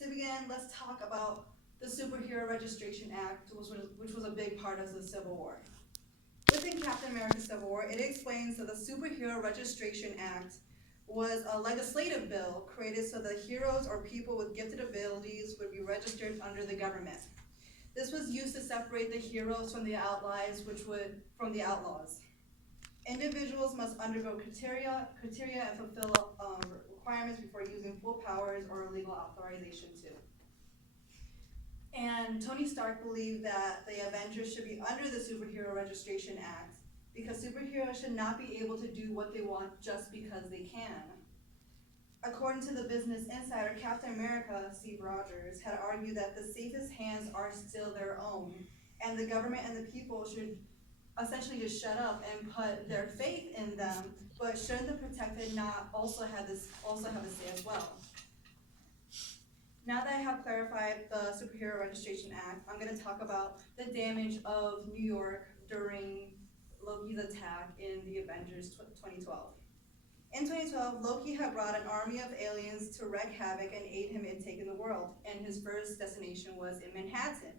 To begin, let's talk about the Superhero Registration Act, which was a big part of the Civil War. Within Captain America Civil War, it explains that the Superhero Registration Act was a legislative bill created so that heroes or people with gifted abilities would be registered under the government. This was used to separate the heroes from the outlaws, from the outlaws. Individuals must undergo criteria and fulfill requirements before using full powers or legal authorization too. And Tony Stark believed that the Avengers should be under the Superhero Registration Act because superheroes should not be able to do what they want just because they can. According to the Business Insider, Captain America, Steve Rogers, had argued that the safest hands are still their own, and the government and the people should essentially just shut up and put their faith in them, but shouldn't the protected not also have a say as well? Now that I have clarified the Superhero Registration Act, I'm going to talk about the damage of New York during Loki's attack in the Avengers 2012. In 2012, Loki had brought an army of aliens to wreak havoc and aid him in taking the world, and his first destination was in Manhattan.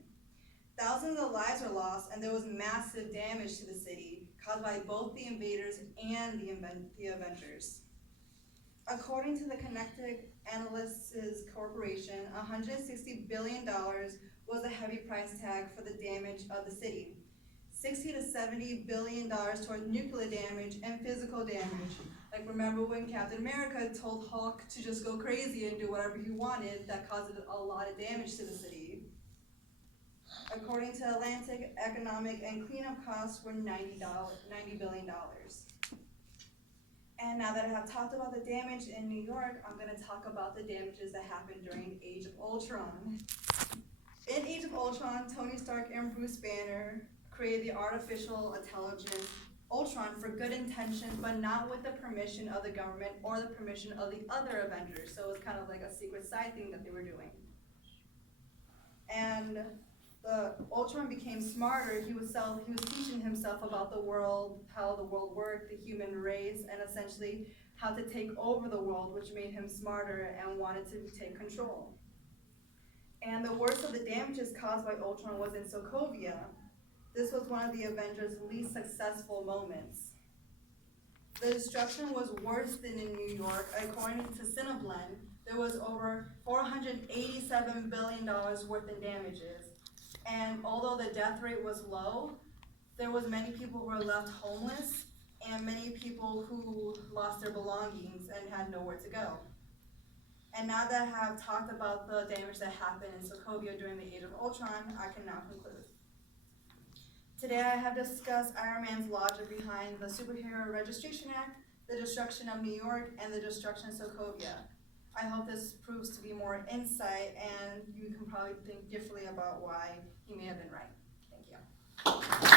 Thousands of lives were lost, and there was massive damage to the city, caused by both the invaders and the Avengers. According to the Connected Analysts Corporation, $160 billion was a heavy price tag for the damage of the city. $60 to $70 billion towards nuclear damage and physical damage. Like, remember when Captain America told Hulk to just go crazy and do whatever he wanted? That caused a lot of damage to the city. According to Atlantic, economic and cleanup costs were $90 billion. And now that I have talked about the damage in New York, I'm going to talk about the damages that happened during Age of Ultron. In Age of Ultron, Tony Stark and Bruce Banner created the artificial intelligence Ultron for good intentions, but not with the permission of the government or the permission of the other Avengers. So it was kind of like a secret side thing that they were doing. And the Ultron became smarter. He was teaching himself about the world, how the world worked, the human race, and essentially how to take over the world, which made him smarter and wanted to take control. And the worst of the damages caused by Ultron was in Sokovia. This was one of the Avengers' least successful moments. The destruction was worse than in New York. According to Cineblend, there was over $487 billion worth in damages. And although the death rate was low, there was many people who were left homeless and many people who lost their belongings and had nowhere to go. And now that I have talked about the damage that happened in Sokovia during the Age of Ultron, I can now conclude. Today I have discussed Iron Man's logic behind the Superhero Registration Act, the destruction of New York, and the destruction of Sokovia. I hope this proves to be more insight and you can probably think differently about why he may have been right. Thank you.